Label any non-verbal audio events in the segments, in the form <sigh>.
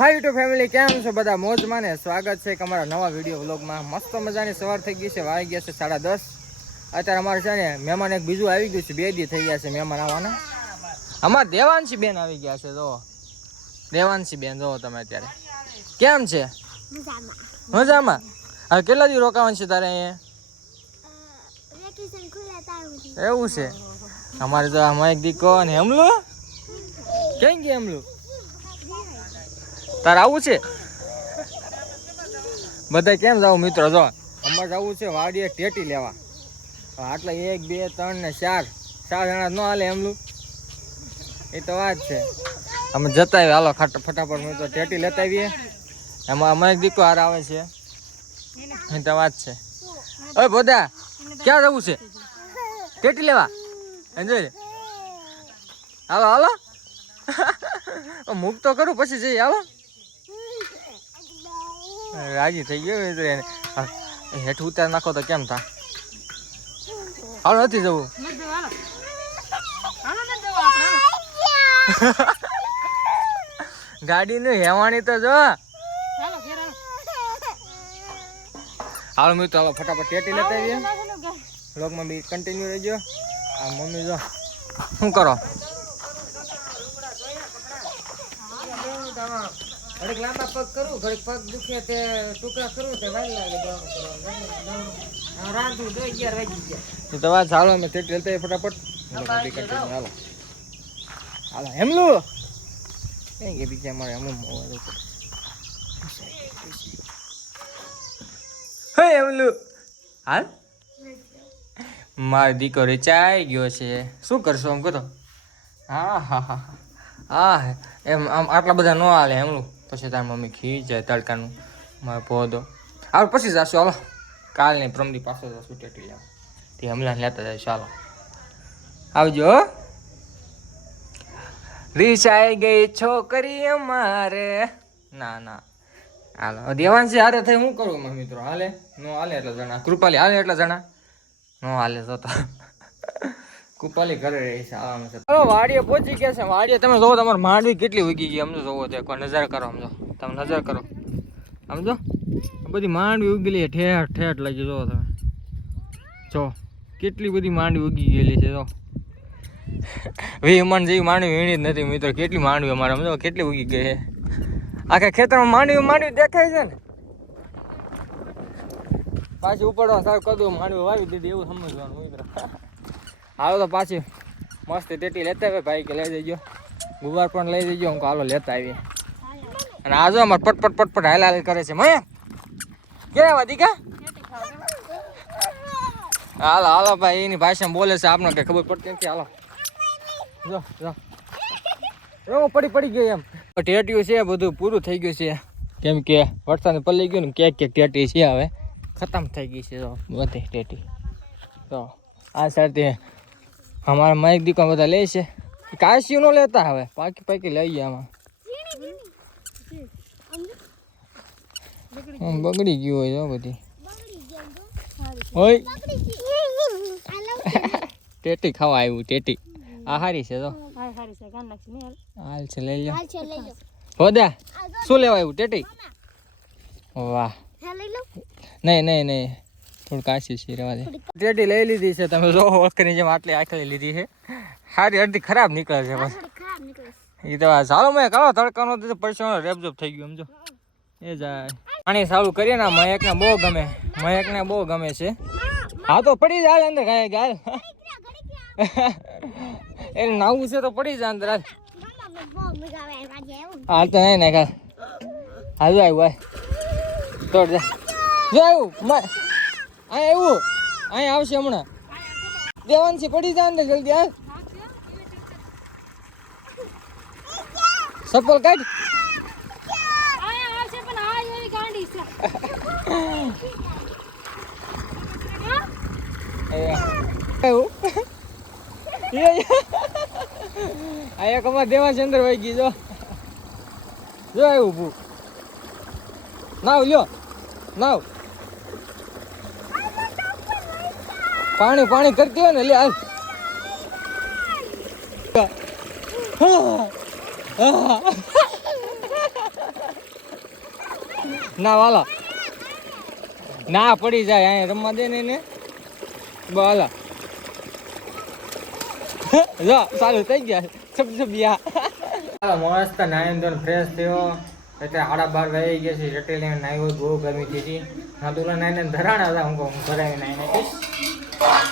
હાય YouTube family કેમ છો બધા? મોજમાં ને સ્વાગત છે અમારા નવા વીડિયો વ્લોગમાં મસ્ત મજાની સવાર થઈ ગઈ છે વાગી ગયા છે સાડા દસ. અત્યારે અમારે છે ને મહેમાન એક બીજું આવી ગયું છે બે દી થઈ ગયા છે મહેમાન આવવાના. અમાર દેવાંશી બેન આવી ગયા છે જો દેવાંશી બેન જો તમે અત્યારે. કેમ છે? મજામાં. હવે કેટલા દી રોકાવાનું છે તારે અહીંયા? એવું છે. અમારે તો આમાં એક દીકો અને હમલું? ક્યાં કે હમલું? તારે આવું છે? બધા કેમ જાવ મિત્રો? જો, અમારે જવું છે, વાડીએ ટેટી લેવા. આટલા એક, બે, ત્રણ ને ચાર ચાર જણા ન હાલે એમલું એ તો વાત છે. અમે જતા આવીએ. હાલો ફટાફટ મિત્રો ટેટી લેતા આવીએ. એમાં અમારે દીકો હાર આવે છે. એ તો વાત છે. ઓય બોધા ક્યાં જવું છે? ટેટી લેવા? એન્જોય હાલો હાલો. <laughs> મૂક તો કરું, પછી જઈએ. હાલો. રાજી થઈ ગયો મિત્ર એને હેઠ ઉતાર નાખો તો કેમ થા હાલો નથી જવું. ગાડીનું હેવાણી તો જો. હાલો મિત્રો હાલો ફટાફટ ટેટી લેતા આવીએ. વ્લોગમાં બી કન્ટિન્યુ રહેજો. આ મમ્મી જો શું કરો? ઘડીક લાંબા પગ કરું ઘડીક પગ દુખે તે ટુકડા કરું તે વાર લાગે દવાનું કરવાનું રાંધું દો અગિયાર વાગી ગયા. તો વાત ચાલો અમે તે લેતા આવીએ ફટાફટ. હાલો. હાલો હેમલું! કઈ કે બીજા મારે અમુક મોબાઈલ ઉપર. હે હેમલું! હાલ? મારો દીકરો રેચાઈ ગયો છે. શું કરશો આમ કહો હા હા હા હા. એમ આમ આટલા બધા ન હાલે એમનું પછી તારી મમ્મી ખી જાય તડકાનું, મારો પોદો હવે પછી જશું, હાલો. કાલ ને પ્રમદી પાસે જશું ટેટી લેવા તે હમણાં લેતા જાય, ચાલો. આવજો. રીસાઈ ગઈ છોકરી અમારે. ના ના. હાલો દેવાંશી હારે થઈ હું કરું મિત્રો? હાલે? નો હાલે એટલા જણા. કૃપાલી હાલે એટલા જણા? નો હાલે તો તો કૃપાલી ઘરે રહી છે આરામ છે. હવે વાડીએ પહોંચી ગયા છે. વાડીએ તમે જોવો, તમારે માંડવી કેટલી ઉગી ગઈ સમજો જોવો તો એકવાર નજર કરો સમજો તમે નજર કરો. સમજો બધી માંડવી ઉગેલી ઠેઠ ઠેઠ લાગી જોવો તમે. જો, કેટલી બધી માંડવી ઉગી ગયેલી છે, જો. વી મન જેવી માંડવી વીણી જ નથી, મિત્રો. કેટલી માંડવી અમારે સમજો કેટલી ઉગી ગઈ છે. આખા ખેતરમાં માંડવી માંડવી દેખાય છે ને? પાછી ઉપાડવા સારું કદું માંડવી વાવી દીધી, એવું સમજવાનું મિત્રો. હાલો તો પાછી મસ્ત ટેટી લેતા આવે ભાઈ કે લઈ જજો. ગુવાર પણ લઈ જજો, હું હાલો લેતા આવીએ. અને આ જો અમારે પટપટ પટપટ હાલ હાલ કરે છે, મય. કેવા વાદીકા હાલો હાલો ભાઈ, એની ભાષામાં બોલે છે આપણે કઈ ખબર પડતી નથી, હાલો. જો જો. એવું પડી પડી ગઈ એમ. ટેટ્યું છે, બધું પૂરું થઈ ગયું છે. કેમ કે વરસાદ પલ્લી ગયું ને ક્યાંક ક્યાંક ટેટી છે હવે. ખતમ થઈ ગઈ છે બધી ટેટી. તો આ સાઈડથી અમારા માઇક દીકો બધા લે છે. કાશીઓ નો લેતા હવે. પાકી પાકી લઈ ગયા આમાં. બગડી ગયું હોય જો બધી. ઓય. ટેટી ખાવા આવ્યું ટેટી. આ હારી છે તો હાલ છે લઈ લો હો દે. હોદા શું લેવા આવ્યું ટેટી? વાહ. નહીં નહીં નહીં. થોડું કાશી છે રહેવા દે. ટેટી લઈ લીધી છે તમે જો ઓળખની જેમ આટલી આખલી લીધી છે. સારી અડધી ખરાબ નીકળે છે બસ. એ તો ચાલો મેં કરો તડકાનો તો પરસો રેપઝપ થઈ ગયું સમજો. એ જાય. પાણી સારું કરીએ ને મયકને બહુ ગમે. મયકને બહુ ગમે છે. હા તો પડી જાય અંદર કાંઈ ગાય <laughs> એને નાવું છે તો પડી જાય અંદર હાલ. તો નહીં ને કાલ હાલ આવ્યું ભાઈ તોડ જા. જો આવ્યું અહીં આવ્યું અહીં આવશે હમણાં. દેવાન છે પડી જાય ને જલ્દી હાલ. સપોલ કાઢ. આવ્યું આ એક અમાર દેવા છે અંદર ગઈ જો. જો આવ્યું ભૂ. નાવ લ્યો. નાવ. પાણી પાણી કરતી હોય ને, લે હાલ. ના, વાલા. ના પડી જાય, અહીંયા રમવા દે ને એને. બોલા જો ચાલુ થઈ ગયા. સબ મસ્ત નાઈન ધોન ફ્રેશ થયો. એટલે સાડા બાર વાગી ગયા છે નાઈ હોય બહુ ગરમી હતી. ના તુલા નાઈને ધરાણા હતા, હું કહું ભરાવી નાઈ નાખીશ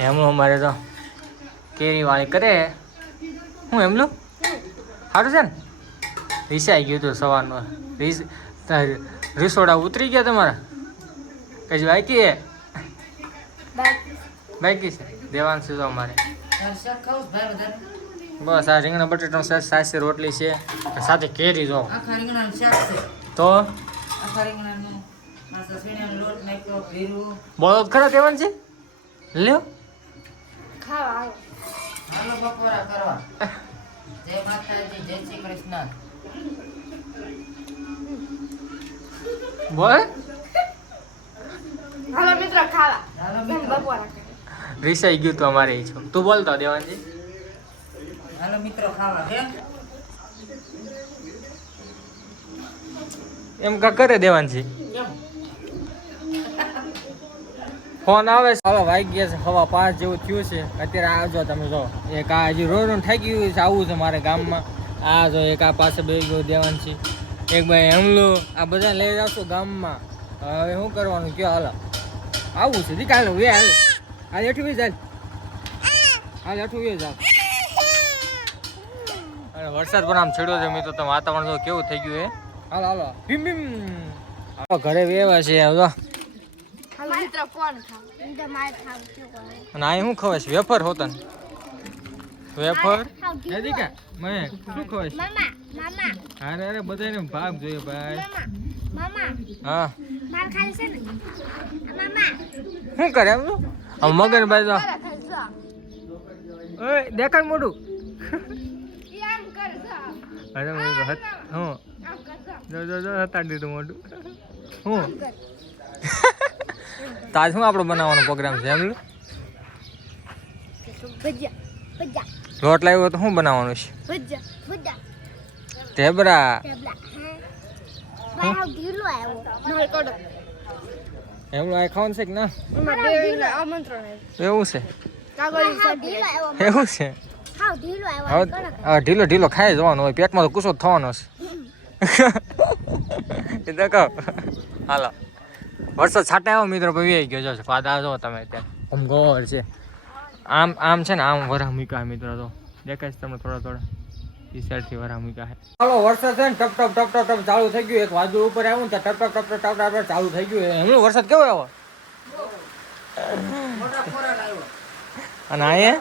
એમનું અમારે તો કેરી વાળી કરે. હું એમનું? સારું છે ને? રિસાઈ ગયું હતું સવારનું. રીસ રીસોડા ઉતરી ગયા તમારા? કઈ બાકી હે? બાકી છે. દેવાન છે તો અમારે. બસ આ રીંગણા બટેટાનું શાક સાસે રોટલી છે. સાથે કેરી જો. તો? બોલો ખરા દેવાન છે લ્યો. ખાવા આવો. હાલો બપોરા કરવા. જય માતાજી જય શ્રી કૃષ્ણ. બોલ. હાલો મિત્રો ખાવા. હાલો મિત્રો. બપોરા રિસાઈ ગયું તો અમારે છો તું બોલતો દેવાનજી. હાલો મિત્રો ખાવા કેમ એમ કા કરે દેવાનજી? કેમ ફોન આવે છે. હવે વાગી ગયા છે હવા પાંચ જેવું થયું છે. અત્યારે આવજો તમે જો એક આ હજી રોડ થઈ ગયું છે આવું છે મારે ગામમાં. આ જો એક આ પાસે બે ગયો દેવાનજી એક ભાઈ હેમલું આ બધા લઈ જાવશું ગામમાં. હવે શું કરવાનું કયો હાલો? આવું છે દીકા હાલો વે હાલ. હાલ એઠું વે ચાલ. હાલ એઠું વે ચાલ. અને વરસાદ પણ આમ છેડ્યો છે મિત્રો. તો વાતાવરણ જો કેવું થઈ ગયું એ હાલો હાલો. ભીમ ભીમ. ઘરે વેવા છે હવે મિત્રો કોણ ખાવ? તો ખાવ શું અને અહીં શું ખવાય છે? વેફર હોતા ને? વેફર? ખાવ નથી કે મને શું ખવાય છે? મામા મામા. અરે અરે બધાને ભાગ જોઈએ ભાઈ. મામા હા. માર ખાલી છે ને? મામા. શું કરે એમ આ મગન ભાઈ તો ઓય દેખાડ મોઢું. એમ કર અરે મેં હત હું? જો. જો જો હતાડી દીધું મોઢું. હું? <laughs> તો આજ શું આપણો બનાવવાનો પ્રોગ્રામ છે એમ લોટ લાવ્યો તો શું બનાવવાનું છે? ઢેબરા. એમનું આ ખાવાનું છે કે ના? એવું છે? એવું છે? ઢીલો ઢીલો ઢીલો ખાઈ જવાનો હોય. પેટમાં તો કુસો થવાનો છે. <laughs> એ તો કહો. હાલો. વરસાદ છાટા આવ્યો મિત્રો આવી ગયો. છે ફાદા જો તમે ત્યાં. આમ ગોળ છે. આમ આમ છે ને આમ વરા મૂક્યા મિત્રો તો દેખાય છે તમને થોડા થોડા. એ સાઈડથી વરા મૂક્યા છે. હાલો વરસાદ છે ને ટપ ટપ ટપ ટપ ટપ ચાલુ થઈ ગયું. એક વાદળ ઉપર આવ્યું ને તો ટપ ટપ ટપ ટપ ટપ ટપ ચાલુ થઈ ગયું. એમનું વરસાદ કેવો આવ્યો અને અહીંયા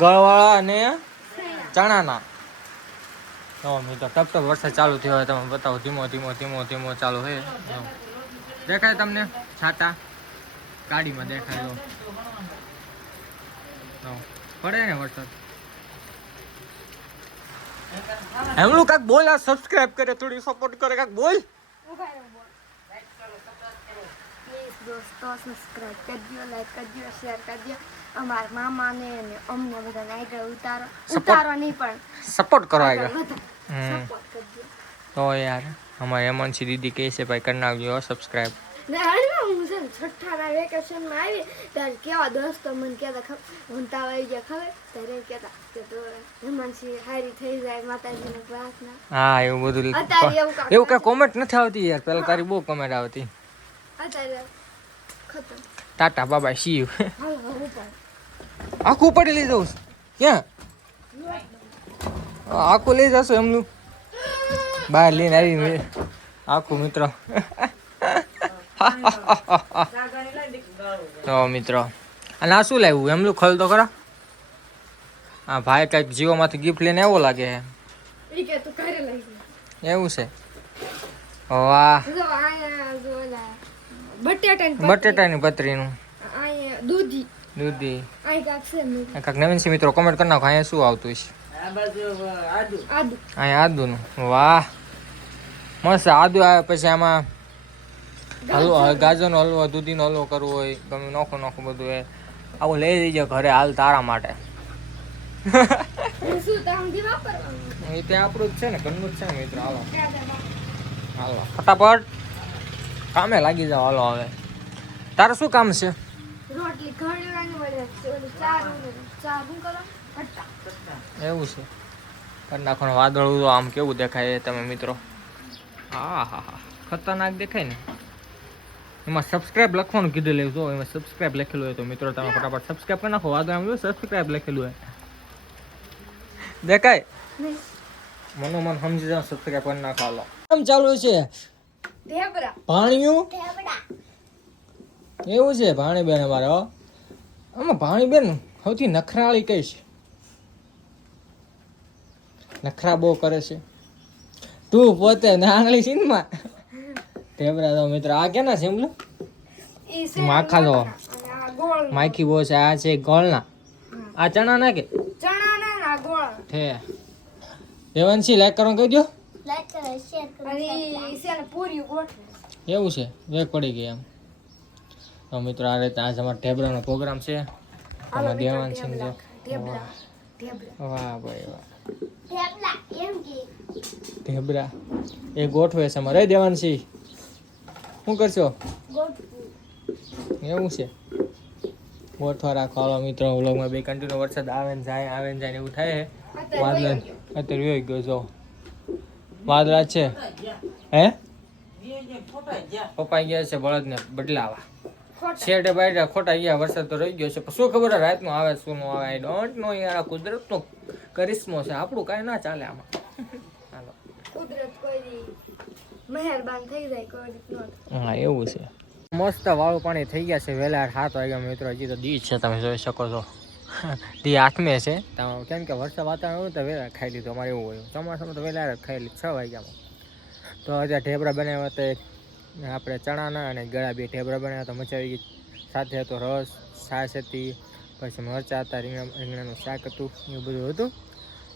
ગળવાળા અને ચણાના. તો મિત્રો ટપ ટપ વરસાદ ચાલુ થયો હોય તમે બતાવો. ધીમો ધીમો ધીમો ધીમો ચાલુ હોય. દેખાય તમને? છાતા. ગાડીમાં દેખાય તો. પડે ને વરસાદ? એમનું કાક બોલ આ સબસ્ક્રાઇબ કરે, થોડી સપોર્ટ કરે, કાક બોલ. પ્લીઝ દોસ્તો સબસ્ક્રાઇબ કરજો લાઈક કરજો શેર કરજો અમારા મામાને અને અમને બધાને આગળ ઉતારો Support. ઉતારો નહીં પણ સપોર્ટ કરો આગળ આગળ. વધારો. હમ. Support કરજો તો યાર અમારે હેમંતસિંહ દીદી કહે છે ભાઈ કરી નાખજો સબસ્ક્રાઇબ ને હાલમાં હું છે ને છઠ્ઠાના વેકેશનમાં આવી. ત્યારે કેવા દોસ્તો મને કહેતા ખબર? ઊંઘતા આવી ગયા ખબર? ત્યારે એમ કહેતા કે તો હેમંતસિંહ હારી થઈ જાય માતાજીને પ્રાર્થના. હા એવું બધું. અત્યારે એવું કાંઈ એવું કઈ કોમેન્ટ નથી આવતી યાર. પેલા તારી બહુ કોમેન્ટ આવતી. અત્યારે ખતમ ટાટા બાબા સી યુ આખું પડી લઈ જવું? ક્યાં? આખું લઈ જશો એમનું. બહાર લઈને આવી આખું મિત્ર. <laughs> તો મિત્રો. અને આ શું લાવ્યું? એમનું ખોલ તો ખરા. હા ભાઈ કંઈક જીઓમાંથી ગિફ્ટ લઈને એવો લાગે. છે એવું છે. વાહ. બટેટાની પતરીનું. દૂધી. દૂધી. કાંક નવીન મિત્રો કોમેન્ટ કરી નાખો અહીંયા શું આવતું છે આ બાજુ આદુ. આદુ. અહીંયા આદુનું. વાહ. મસ્ત આદુ આવે પછી આમાં હલવો ગાજરનો. હલવો દૂધીનો હલવો કરવો હોય ગમે નોખું નોખું બધું એ. આવું લઈ જઈએ ઘરે હાલ તારા માટે. એ ત્યાં આપણું જ છે ને ઘરનું જ છે ને મિત્રો હાલો. હાલો. ફટાફટ. કામે લાગી જાવ હાલો હવે. તારે શું કામ છે? એવું છે. કરી નાખોને વાદળું તો આમ કેવું દેખાય તમે મિત્રો? હા હા હા. ખતરનાક દેખાય ને. એમાં સબસ્ક્રાઇબ લખવાનું કીધું લેવું જો એમાં સબસ્ક્રાઇબ લખેલું હોય તો મિત્રો તમે ફટાફટ સબસ્ક્રાઇબ કરી નાખો. વાદળ આમ સબસ્ક્રાઇબ લખેલું હોય. દેખાય? મનોમન સમજી જાવ સબસ્ક્રાઇબ કરી નાખો કેમ ચાલુ છે. ઢેબરા ભાણિયું? ઢેબરા એવું છે ભાણીબેન અમારે આમાં ભાણીબેન સૌથી નખરાળી કઈ છે? નખરા બહુ કરે છે. તું પોતે નાંગલી સિંધમાં ટેબરા તો મિત્ર આ કેના ઈ માખા ગોળ માખી બહુ છે આ છે ગોળના. આ ચણા ના કે? ચણા ના ગોળ થે દેવંશી લાઈક કરવાનું કહી દો અને છે ને પૂરી ગોઠવે એવું છે? વેગ પડી ગઈ એમ. તો મિત્રો આ રીતે આજે અમારા ઢેબરાનો પ્રોગ્રામ છે. અમારા દેવાન ઢેબરા ઢેબરા વાહ. ભાઈ વાહ. ઢેબરા એમ કે. ઢેબરા એ ગોઠવે છે અમારે. દેવાનસિંહ શું કરશો? એવું છે. ગોઠવા રાખો. હાલો મિત્રો વ્લોગમાં બે કન્ટિન્યુ વરસાદ આવે ને જાય આવે ને જાય ને એવું થાય. છે વાદળ અત્યારે વહી ગયો જો. વાદળા છે? હે? પપ્પા ગયા છે બળદને બદલાવા. છેડે બાયડા ખોટા ગયા વરસાદ તો રહી ગયો છે. શું ખબર હોય રાતનું આવે શું નું આવે? આઈ ડોન્ટ નો યાર આ કુદરતનો કરિશ્મો છે. આપણું કાંઈ ના ચાલે આમાં. હાલો. કુદરત કોઈ મહેરબાન થઈ જાય કોઈ હા એવું છે. મસ્ત વાળું પાણી થઈ ગયા છે વહેલા સાત વાગ્યા મિત્રો હજી તો દી છે તમે જોઈ શકો છો. દી આઠમે છે. તો કેમ કે વરસાદ વાતાવરણ હોય તો વહેલા ખાઈ લીધું, અમારે એવું હોય. ચોમાસામાં તો વહેલા ખાઈ લીધું છ વાગ્યામાં. તો અત્યારે ઢેબરા બનાવ્યા તો આપણે ચણાના અને ગળા બે ઢેબરા બનાવ્યા તો મજા આવી ગઈ. સાથે હતો રસ, છાશ હતી, પછી મરચાં હતા, રીંગણા, રીંગણાનું શાક હતું, એવું બધું હતું.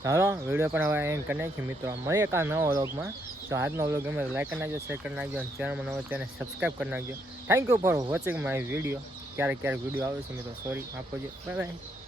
ચાલો વીડિયો પણ હવે એન્ડ કરી નાખીએ. મિત્રો, મળીએ કાલ નવો વ્લોગમાં. તો આજનો વ્લોગ ગમે તો લાઈક કરી નાખજો શેર કરી નાખજો, અને ચેનલમાં નવો ચેનલ સબસ્ક્રાઈબ કરી નાખજો. Thank you for watching my video ક્યારેક ક્યારેક વીડિયો આવે છે મિત્રો. સોરી આપો બાય બાય